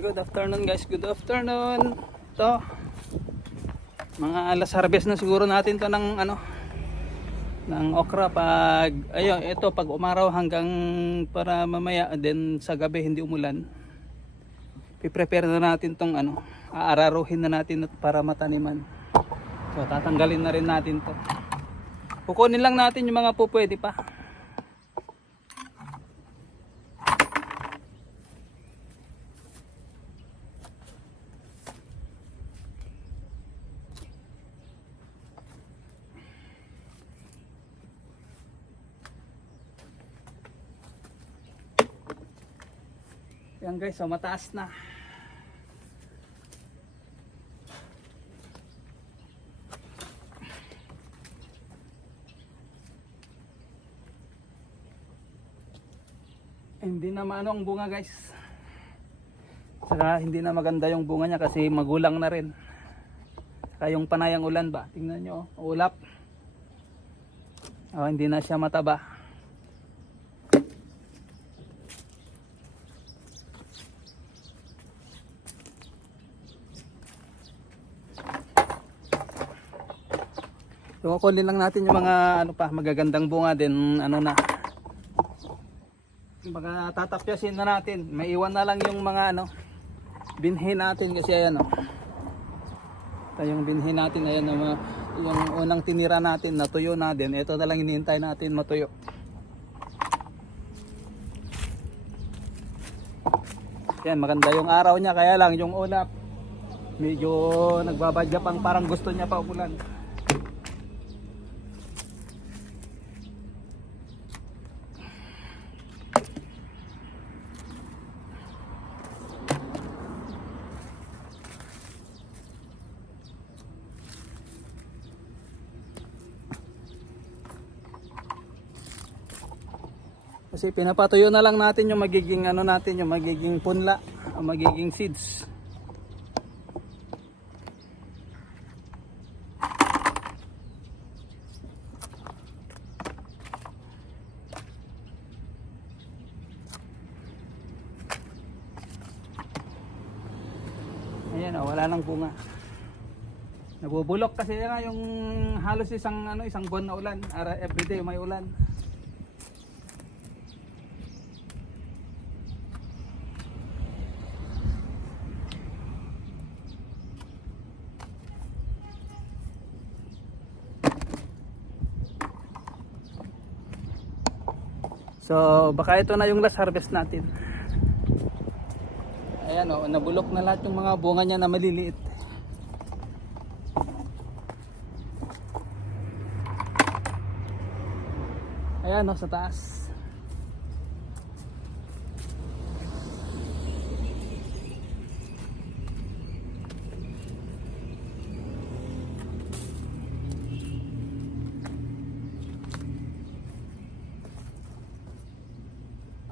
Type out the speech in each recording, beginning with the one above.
Good afternoon guys, good afternoon. Ito, mga alas harvest na siguro natin to ng ng okra pag ayun, ito pag umaraw hanggang para mamaya then sa gabi hindi umulan. I-prepare na natin tong aararuhin na natin para mataniman. So tatanggalin na rin natin to. Kukunin lang natin yung mga pupwede pa. Yan guys, so mataas na. Hindi na maano ang bunga guys. Saka hindi na maganda yung bunga niya kasi magulang na rin. Saka yung panayang ulan ba, tingnan nyo, ulap. Hindi na siya mataba. So kukunin lang natin yung mga magagandang bunga din na. Mga tatapyasin na natin. May iwan na lang yung mga binhi natin kasi ayan Ito yung binhi natin ayan yung unang tinira natin natuyo na din. Ito na lang hinihintay natin matuyo. Yan, maganda yung araw niya kaya lang yung ulap medyo nagbabadya pang parang gusto niya pa umulan. Kasi pinapatuyo na lang natin yung magiging natin, yung magiging punla, o magiging seeds. Ayan wala nang bunga. Nabubulok kasi nga yung halos isang buwan na ulan, everyday may ulan. So baka ito na yung last harvest natin. Ayan nabulok na lahat yung mga bunga niya na maliliit. Ayan sa taas.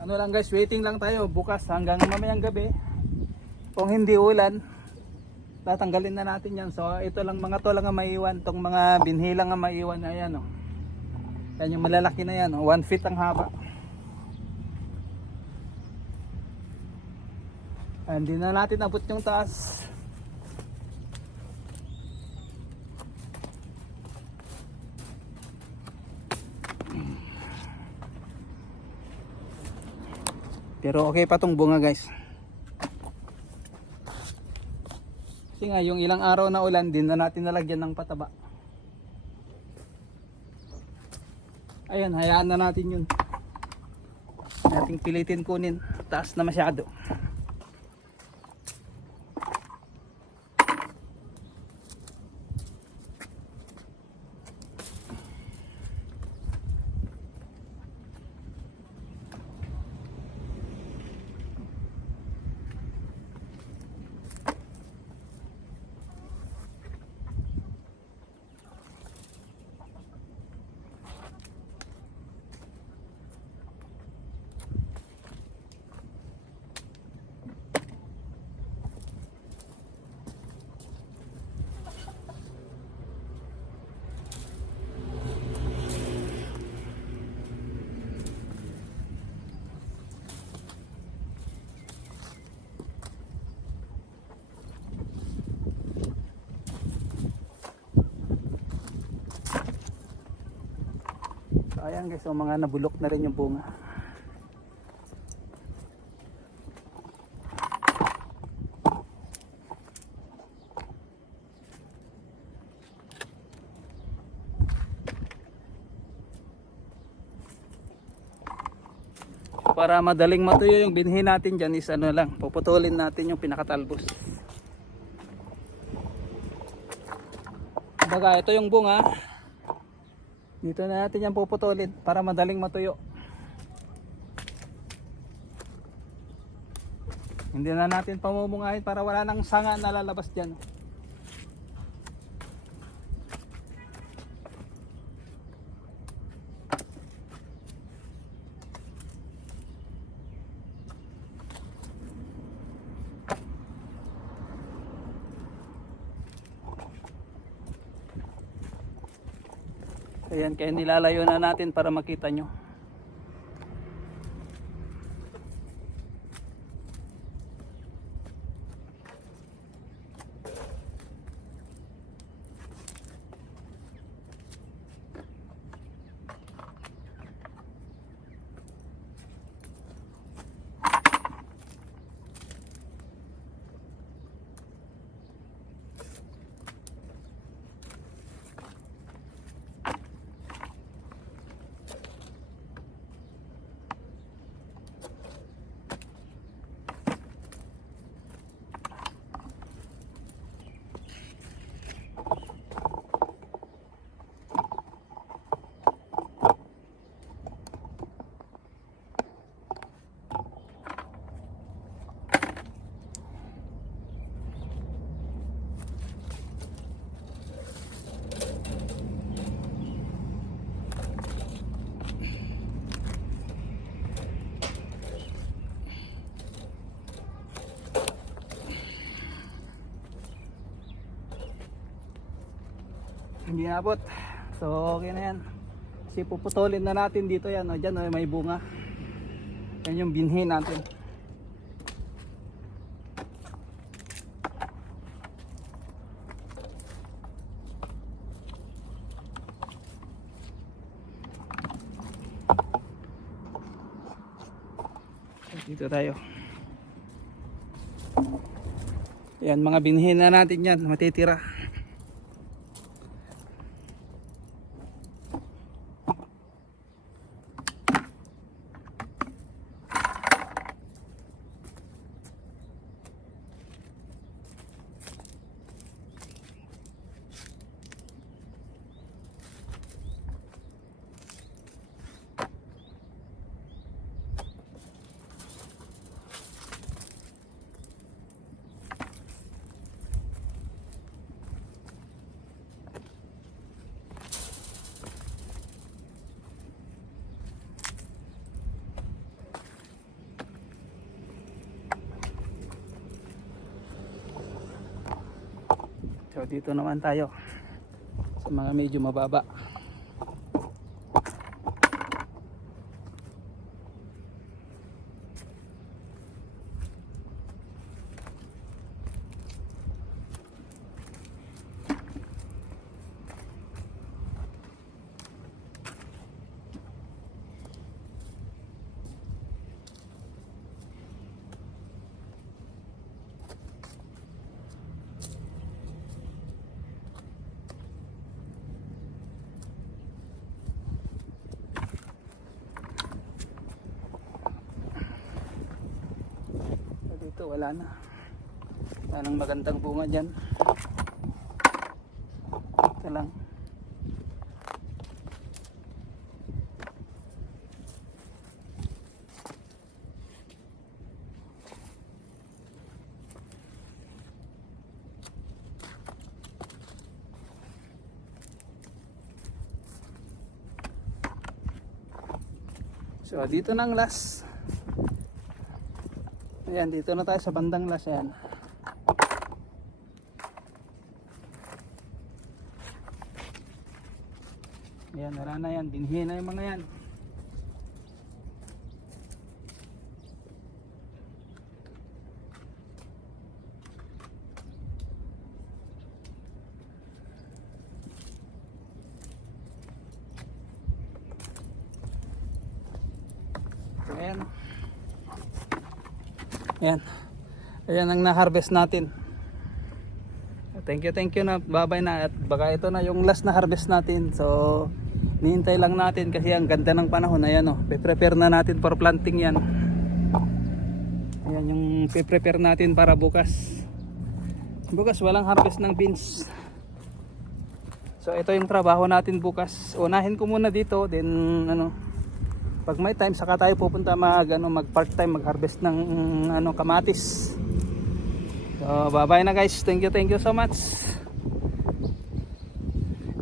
Lang guys, waiting lang tayo bukas hanggang mamayang gabi. Kung hindi ulan, tatanggalin na natin yan. So ito lang mga to lang ang maiwan, tong mga binhi lang ang maiwan. Ayan yan yung malalaki na yan 1 feet ang haba. Hindi na natin abot yung taas. Pero okay pa tong bunga guys. Kasi nga yung ilang araw na ulan din na natin nalagyan ng pataba. Ayan, hayaan na natin yun. Nating pilitin kunin. Taas na masyado. Ayan guys, so mga nabulok na rin yung bunga. Para madaling matuyo yung binhi natin dyan is ano lang, puputulin natin yung pinakatalbos. Baga ito yung bunga, dito na natin yan puputulin para madaling matuyo. Hindi na natin pamumungahin para wala nang sanga na lalabas dyan. Ayan, kaya nilalayo na natin para makita nyo. Hindi nabot. So okay na yan. Kasi puputulin na natin dito yan. O dyan o, may bunga. Yan yung binhi natin. Dito tayo. Yan, mga binhi na natin yan. Matitira. So dito naman tayo sa mga medyo mababa. Dito wala na. Wala nang magandang bunga dyan. Ito lang. So dito nang last. Ayan, dito na tayo sa bandang last. Ayan. Ayan, wala na yan. Binhi na yung mga yan. Ayan. Ayan ang na-harvest natin. Thank you na. Bye-bye na. At baka ito na yung last na harvest natin. So, nihintay lang natin kasi ang ganda ng panahon. Ayan o. Prepare na natin for planting yan. Ayan yung prepare natin para bukas. Bukas walang harvest ng beans. So, ito yung trabaho natin bukas. Unahin ko muna dito. Then, pag may time, saka tayo pupunta mag part-time mag-harvest ng kamatis. So, bye-bye na guys. Thank you so much.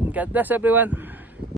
And God bless everyone.